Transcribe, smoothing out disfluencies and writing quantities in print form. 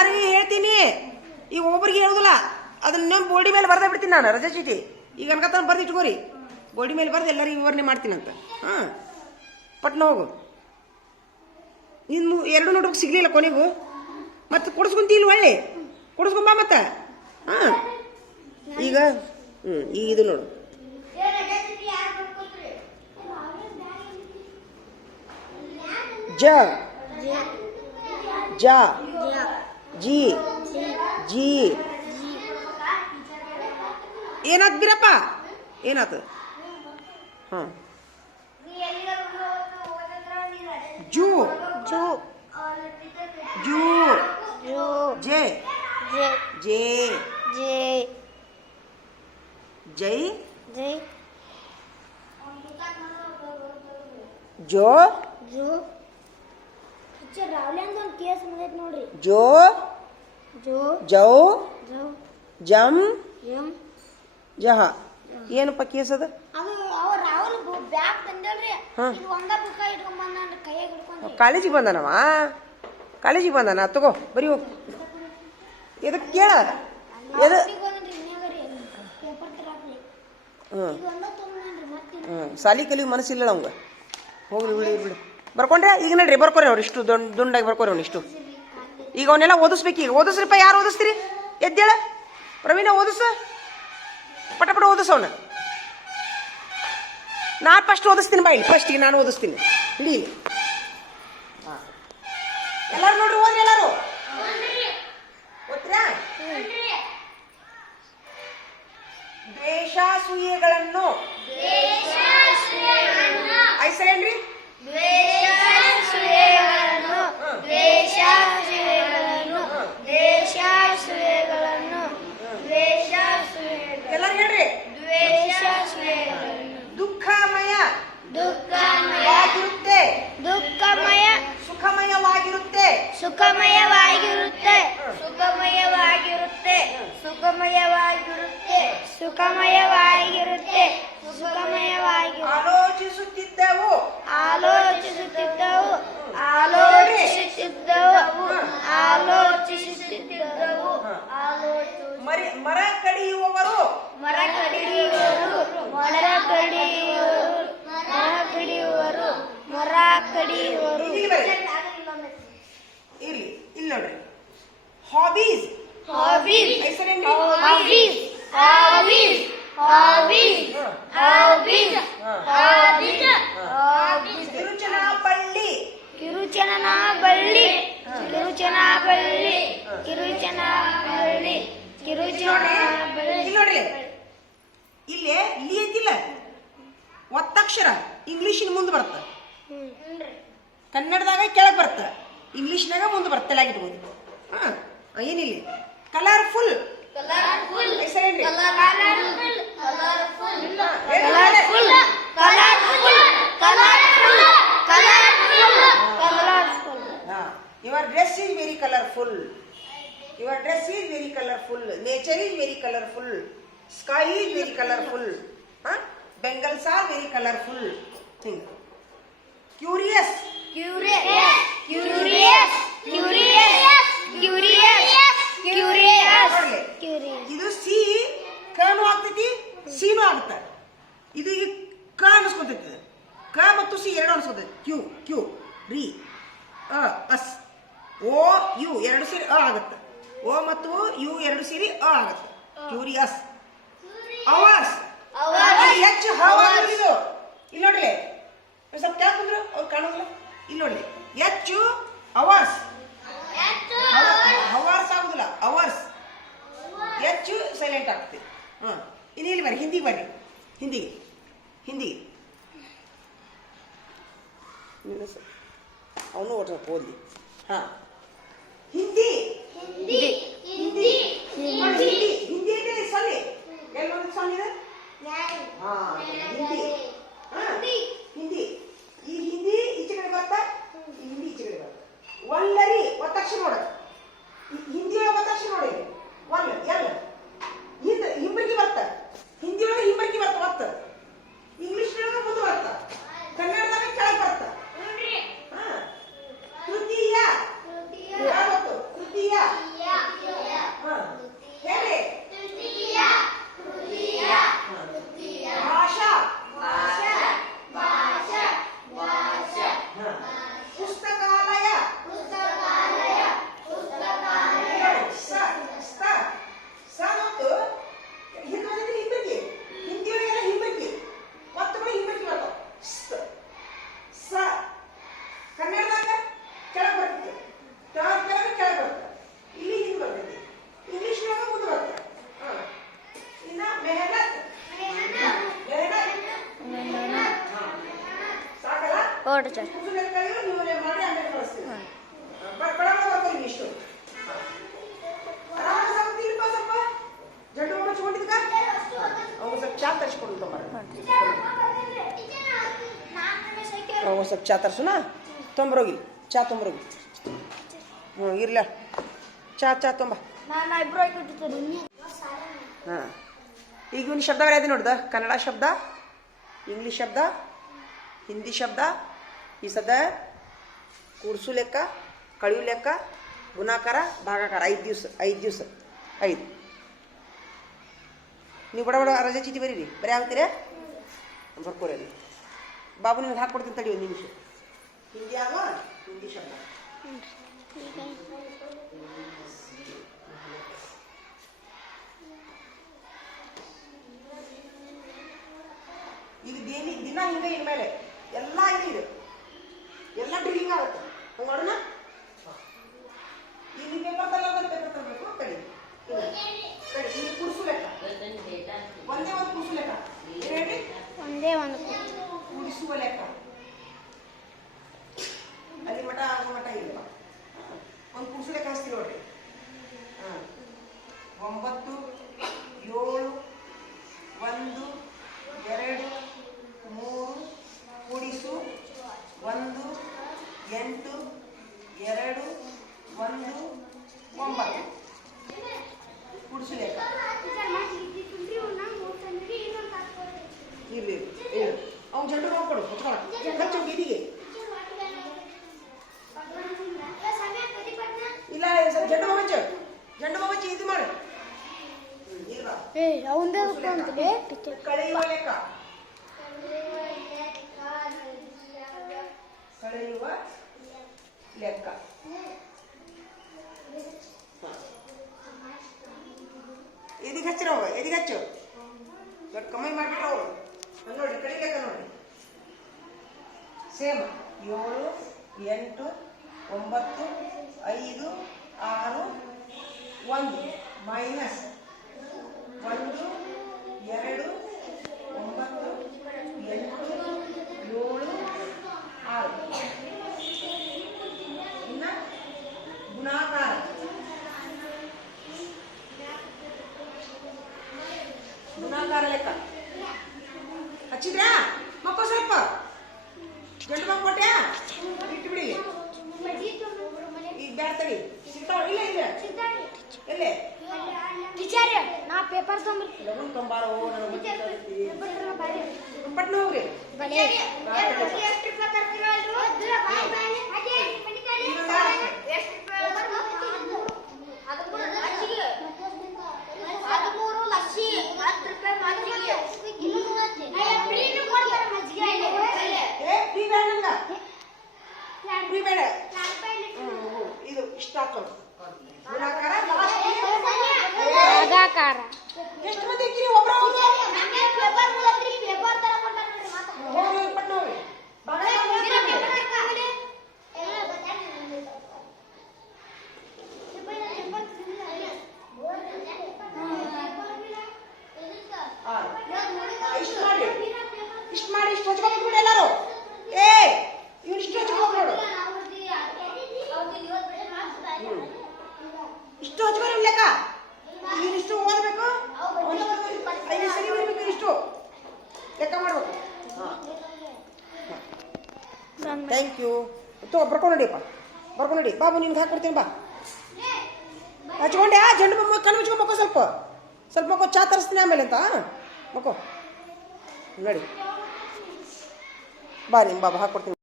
ಎಲ್ಲರಿಗೂ ಹೇಳ್ತೀನಿ, ಈಗ ಒಬ್ಬರಿಗೆ ಹೇಳುದಿಲ್ಲ. ಅದನ್ನ ಬೋರ್ಡಿ ಮೇಲೆ ಬರ್ದ ಬಿಡ್ತೀನಿ ನಾನು ರಜೆ ಚೀಟಿ. ಈಗ ಅನ್ಕತ್ತ ಬರ್ದು ಇಟ್ಕೋರಿ, ಬೋರ್ಡಿ ಮೇಲೆ ಬರ್ದು ಎಲ್ಲರಿಗೂ ವಿವರಣೆ ಮಾಡ್ತೀನಂತ. ಹಾಂ, ಪಟ್ನ ಹೋಗು. ಇನ್ನು 2 ನೋಟ್ಬುಕ್ ಸಿಗ್ಲಿಲ್ಲ ಕೊನೆಗೂ, ಮತ್ತೆ ಕೊಡಿಸ್ಕೊಂತಿಲ್ಲ, ಒಳ್ಳೆ ಕೊಡಿಸ್ಕೊಂಬ ಮತ್ತೆ. ಹಾಂ, ಈಗ ಈಗ ಇದು ನೋಡು. ಜ ಜ ಜಿ ಜಿ ಏನಾತ್ ಬಿರಪ್ಪ, ಏನಾತ? ಹಾಂ, ಜೂ ಜೂ ಜೂ ಜೆ ಜೆ ಜೆ ಜೈ ಜೈ ಜೋ ಜೋ ಜೋ ಜೋ ಜೌ ಜಂ ಜಹ. ಏನಪ್ಪ ಕೇಸ್ ಅದ? ಕಾಲೇಜಿಗೆ ಬಂದಾನವ, ಕಾಲೇಜಿಗೆ ಬಂದಾನ. ತಗೋ ಬರೀ ಹೋಗ್. ಎದಕ್ಕೆ ಕೇಳ? ಎದ ಸಾಲಿ ಕಲಿಗೆ ಮನಸ್ಸಿಲ್ಲ ಅವಂಗ. ಹೋಗ್ಲಿ ಬಿಡಿ ಬಿಡಿ. ಬರ್ಕೊಂಡ್ರೆ ಈಗ ನೋಡ್ರಿ, ಬರ್ಕೋರಿ ಅವ್ರು ಇಷ್ಟು ದುಂಡಾಗಿ ಬರ್ಕೋರಿ ಅವ್ನು ಇಷ್ಟು. ಈಗ ಅವನ್ನೆಲ್ಲ ಓದಿಸ್ಬೇಕು. ಈಗ ಓದಿಸ್ರಿಪ್ಪ. ಯಾರು ಓದಿಸ್ತೀರಿ? ಎದ್ದೇಳ ಪ್ರವೀಣ, ಓದಿಸ, ಪಟ ಪಟ ಓದಿಸ ಅವನ. ನಾ ಫಸ್ಟ್ ಓದಿಸ್ತೀನಿ ಬಾ. ಇಲ್ಲಿ ಫಸ್ಟಿಗೆ ನಾನು ಓದಿಸ್ತೀನಿ. ಇಡೀ ಎಲ್ಲಾರು ನೋಡ್ರಿ, ಓದಿ ಎಲ್ಲಾರು ಓದ್ತೀರಾ? ದ್ವೇಷಾಸೂಯೆಗಳನ್ನು ಐಸರೇನ್ರಿ? ಎಲ್ಲರೂ ಹೇಳ್ರಿ. ದುಃಖಮಯ ದುಃಖಮಯವಾಗಿರುತ್ತೆ, ದುಃಖಮಯ ಸುಖಮಯವಾಗಿರುತ್ತೆ, ಸುಖಮಯವಾಗಿರುತ್ತೆ, ಸುಖಮಯವಾಗಿರುತ್ತೆ, ಸುಖಮಯವಾಗಿರುತ್ತೆ, ಸುಖಮಯವಾಗಿರುತ್ತೆ, ಸುಖಮಯವಾಗಿ ಆಲೋಚಿಸುತ್ತಿದ್ದವು, ಆಲೋಚಿಸುತ್ತಿದ್ದವು, ಆಲೋಚಿಸುತ್ತಿದ್ದವು, ಆಲೋಚಿಸುತ್ತಿದ್ದವು, ಮರ ಕಡಿಯುವವರು, ಮರ ಕಡಿಯುವರು, ಮರ ಕಡಿಯುವರು, ಮರ ಕಡಿಯುವರು, ಮರ ಕಡಿಯುವರು. ಇರ್ಲಿ, ಇಲ್ಲಿ ನೋಡ್ರಿ. Hobbies, hobbies, hobbies, hobbies, hobbies, hobbies, hobbies. ಕಿರುಚನಾ ಬಳ್ಳಿ, ಕಿರುಚನಾ ಬಳ್ಳಿ, ಕಿರುಚನಾ ಬಳ್ಳಿ, ಕಿರುಚನಾ ಬಳ್ಳಿ, ಕಿರುಚನಾ ಬಳ್ಳಿ. ನೋಡ್ರಿ, ಇಲ್ಲೇ ಲಿ ಐತಿಲ್ಲ, ಒತ್ತಕ್ಷರ ಇಂಗ್ಲೀಷಿನ ಮುಂದೆ ಬರುತ್ತೆ, ಕನ್ನಡದಾಗ ಕೆಳಗೆ ಬರುತ್ತೆ, ಇಂಗ್ಲೀಷ್ನಾಗ ಮುಂದೆ ಬರುತ್ತೆ. ಆಗಿಟ್ಬೋದು. ಹಾಂ, ಏನಿಲ್ಲ. ಕಲರ್ಫುಲ್, ಕಲರ್ಫುಲ್ ಹೆಸರೇನ್ರಿ? Colourful, colourful, colourful, colourful, colourful, colourful, colourful. Your dress is very colorful. Your dress is very colorful. Nature is very colorful. Sky is very colorful. Bengals are very colorful. Think. Curious, curious, curious, curious, curious, curious, curious. ಇದು C Kanu ಆಗ್ತೈತಿ, ಸಿನು ಆಗುತ್ತೆ. ಇದು ಈಗ ಕ ಅನಿಸ್ಕೊತೈತಿ. ಕ ಮತ್ತು C ಎರಡು ಅನಿಸ್ಕೊತೈತಿ. Q Q ರಿ ಅಸ್. ಓ ಯು ಎರಡು ಸೇರಿ ಅ ಆಗುತ್ತೆ. ಓ ಮತ್ತು ಯು ಎರಡು ಸೇರಿ ಅ ಆಗುತ್ತೆ. ಕ್ಯೂರಿಯಸ್. ಅವರ್ಸ್, ಹೆಚ್ಚು ಹವಾಗಳು. ಇದು ಇಲ್ಲಿ ನೋಡ್ರಿ, ಸ್ವಲ್ಪ ಕ್ಯಾಪ್ ಬಂದ್ರು ಅವ್ರು ಕಾಣೋದಿಲ್ಲ. ಇಲ್ಲಿ ನೋಡ್ರಿ, ಹೆಚ್ಚು ಅವರ್ಸ್, ಹವರ್ಸ್ ಆಗುದಿಲ್ಲ, ಅವರ್ಸ್. ಹೆಚ್ಚು ಸೈಲೆಂಟ್ ಆಗ್ತದೆ. ಹಾಂ, ಇನ್ನು ಇಲ್ಲಿ ಬರ್ರಿ, ಹಿಂದಿಗೆ ಬರ್ರಿ, ಹಿಂದಿಗೆ, ಹಿಂದಿಗೆ. ಅವನು ಒಟ್ಟು ಓದ್ಲಿ. ಹಾಂ, ಹಿಂದಿ, ಹಿಂದಿ, ಹಿಂದಿ, ಹಿಂದಿ, ಹಿಂದಿ ಅಂದ್ರೆ ಸೊನ್ನೆ. ಎಲ್ಲಿ ಒಂದು ಸೊನ್ನೆ ಇದೆ? ಹಾಂ, ಹಿಂದಿ. ಹಿಂದಿ. ಈ ಹಿಂದಿ ಈಚೆ ಕಡೆ ಬರ್ತಾ, ಈ ಹಿಂದಿ ಈಚೆ ಕಡೆ ಬರ್ತಾ. ಒಲ್ಲರಿ ಒತ್ತಕ್ಷರ ನೋಡ. ಹಿಂದಿ ಒಳಗೆ ಒತ್ತಕ್ಷರ ನೋಡಿ. ಒಲ್ಲ ಎಲ್ಲ ಹಿಂದ ಹಿಂಬರ್ಗಿ ಬರ್ತ. ಹಿಂದಿ ಒಳಗೆ ಹಿಂಬರ್ಗಿ ಬರ್ತ ಒತ್ತ. ಇಂಗ್ಲಿಷ್ ಒಳಗೆ ಮುಂದೆ ಬರ್ತ. ಕನ್ನಡದಾಗ ಕೆಳಗೆ ಬರ್ತ. ತೃತೀಯ, ತೃತೀಯ, ತೃತೀಯ, ಕೊಡ್ರಿ ಸರ್. ಕುರ್ಸು ಲೆಕ್ಕ ಕಲಿಯೋರು ನೀವು ಮಾಡಿ ಆಮೇಲೆ ಕಳಿಸ್ತೀವಿ. ಬಡಬಡ ಬರ್ತೀವಿ ಇಷ್ಟು. ಆರಾಮಾಗಿ ಸಾಕ್ತಿಲ್ಪ ಸ್ವಲ್ಪ ಜಂಡು ಬಾಂಬ್ ಹಚ್ಕೊಂಡಿದ್ಕ ಅವ್ನು ಸ್ವಲ್ಪ ಚಾ ತರಿಸ್ಕೊಂಡು ತೊಂಬರ. ಅವ್ನು ಸ್ವಲ್ಪ ಚಾ ತರಿಸುನಾ ತೊಂಬರೋಗಿ ಚಾ ತೊಂಬರೋಗಿ. ಇರ್ಲ ಚಾ ತೊಂಬ. ಹಾಂ ಈಗ ಇವ್ನು ಶಬ್ದ ಬರೆಯೋದು ನೋಡ್ದ. ಕನ್ನಡ ಶಬ್ದ, ಇಂಗ್ಲೀಷ್ ಶಬ್ದ, ಹಿಂದಿ ಶಬ್ದ, ಈ ಸದ ಕೂಡ್ಸು ಲೆಕ್ಕ, ಕಳಿಯು ಲೆಕ್ಕ, ಗುಣಾಕಾರ, ಭಾಗಾಕಾರ 5 ದಿವಸ 5. ನೀವು ಬಡ ರಜೆ ಚೀಟಿ ಬರೀರಿ. ಬರೀ ಆಗ್ತೀರೇ ಬರ್ಕೋರಿ. ಬಾಬು ನಿಮ್ಗೆ ಹಾಕ್ಕೊಡ್ತೀನಿ ತಡಿ ಒಂದು ನಿಮಿಷ. ಹಿಂದಿ ಆಗ ಹಿಂದಿ ಶಬ್ದ. ಈಗ ದಿನ ಹಿಂಗೆ ಇನ್ಮೇಲೆ ಎಲ್ಲ ಇದು ಎಲ್ಲ ಡ್ರಿಲ್ಲಿಂಗ್ ಆಗುತ್ತೆ. ಹಂಗೆ ಮಾಡೋಣ. ಇಲ್ಲಿ ಪೇಪರ್ ತರಬೇಕು. ತಡಿ ಇಲ್ಲಿ ಕುರ್ಸು ಲೆಕ್ಕ ಒಂದೇ ಒಂದು ಕುರ್ಸು ಲೆಕ್ಕ ಹೇಳ್ರಿ. ಒಂದೇ ಒಂದು ಕೂಡಿಸುವ ಲೆಕ್ಕ ಅಲ್ಲಿ ಮಠ ಆಗೋ ಮಠ ಇಲ್ಲ. ಒಂದು ಕುರ್ಸು ಲೆಕ್ಕ ಹಚ್ತೀವಿ ನೋಡ್ರಿ. 9 7 1 2 3 ಕೂಡಿಸು 1 8 2 1 9 ಕೂಡಿಸು ಲೆಕ್ಕ. ಇರ್ಲಿ ಅವ್ನು ಜಂಡು ಬಾಂಬ್ ಕೊಡು ಹಚ್ಚು ಗಿದಿಗೆ. ಇಲ್ಲ ಸ್ವಲ್ಪ ಜಂಡು ಬಾಂಬ್ ಹಚ್ಚಿ ಇದು ಮಾಡು. ಕಳೆಯುವ ಲೆಕ್ಕ ಎದಿಗೆ ಹಚ್ಚಿರವ ಎದಿಗೆ ಹಚ್ಚು ದೊಡ್ಡ ಕಮ್ಮಿ ಮಾಡ್ಬಿಟ್ರ ಅವರು. ನೋಡಿ ಕಳಿ ಲೆಕ್ಕ ನೋಡಿ ಸೇಮ್ 7 8 9 5 6 1 ಮೈನಸ್ 1 2 9 8 7 6. ಇನ್ನ ಗುಣಾಕಾರ ಲೆಕ್ಕ ಹಚ್ಚಿದ್ರಾ ಮಕ್ಕಳು ಸ್ವಲ್ಪ ಗಂಡು ಮಕ್ಕ ಕೊಟ್ಟ್ಯಾ ಇಟ್ಬಿಡಿ. ಈಗ ಬ್ಯಾಡ ತಡಿ ಸಿಗ್ತಾವ ಇಲ್ಲ ಇಲ್ಲ ಎಲ್ಲೇ ನಾ ಪೇಪರ್ ತೊಂಬಾರೋ ಪಟ್ನ ಹೋಗ್ರಿ. ಇದು ಇಷ್ಟ ಹಾಕೋದು ಗುಣಾಕಾರ ಭಾಗಾಕಾರ. ಎಷ್ಟು ಮಂದಿ ಇರ್ತೀರಿ ಒಬ್ಬರ ಹೋಗಿ ಪಟ್ನ ಹೋಗ್ರಿ. ಇಷ್ಟು ಮಾಡಿ ಇಷ್ಟು ಹಚ್ಕೊಂಡ್ಬಿಡಿ ಎಲ್ಲಾರು. ಇವ್ನು ಇಷ್ಟು ಹಚ್ಕೊಂಡು ನೋಡು. ಇಷ್ಟು ಹಚ್ಕೊಂಡು ಲೆಕ್ಕ. ಇವ್ನು ಇಷ್ಟು ಓದಬೇಕು 5 ಸರಿ ಬರಬೇಕು. ಇಷ್ಟು ಲೆಕ್ಕ ಮಾಡ್ಬೇಕು. Thank you. ಬರ್ಕೊಂಡು ನೋಡಿ ಬಾಬು ನಿನ್ಗೆ ಹಾಕ್ಕೊಡ್ತೀನಿ ಬಾ. ಹಚ್ಕೊಂಡೆ ಜಂಡು ಬೊಮ್ಮ ಕಣ್ಣು ಮುಚ್ಕೊಂಡು ಮಕ್ಕೋ ಸ್ವಲ್ಪ ಮಕ್ಕೋ ಚಾ ತರಿಸ್ತೀನಿ ಆಮೇಲೆ ಅಂತ ಮಕ್ಕೋ ನೋಡಿ ಬಾ ನಿಮ್ಮ ಬಾಬಾ ಹಾಕ್ಕೊಡ್ತೀನಿ.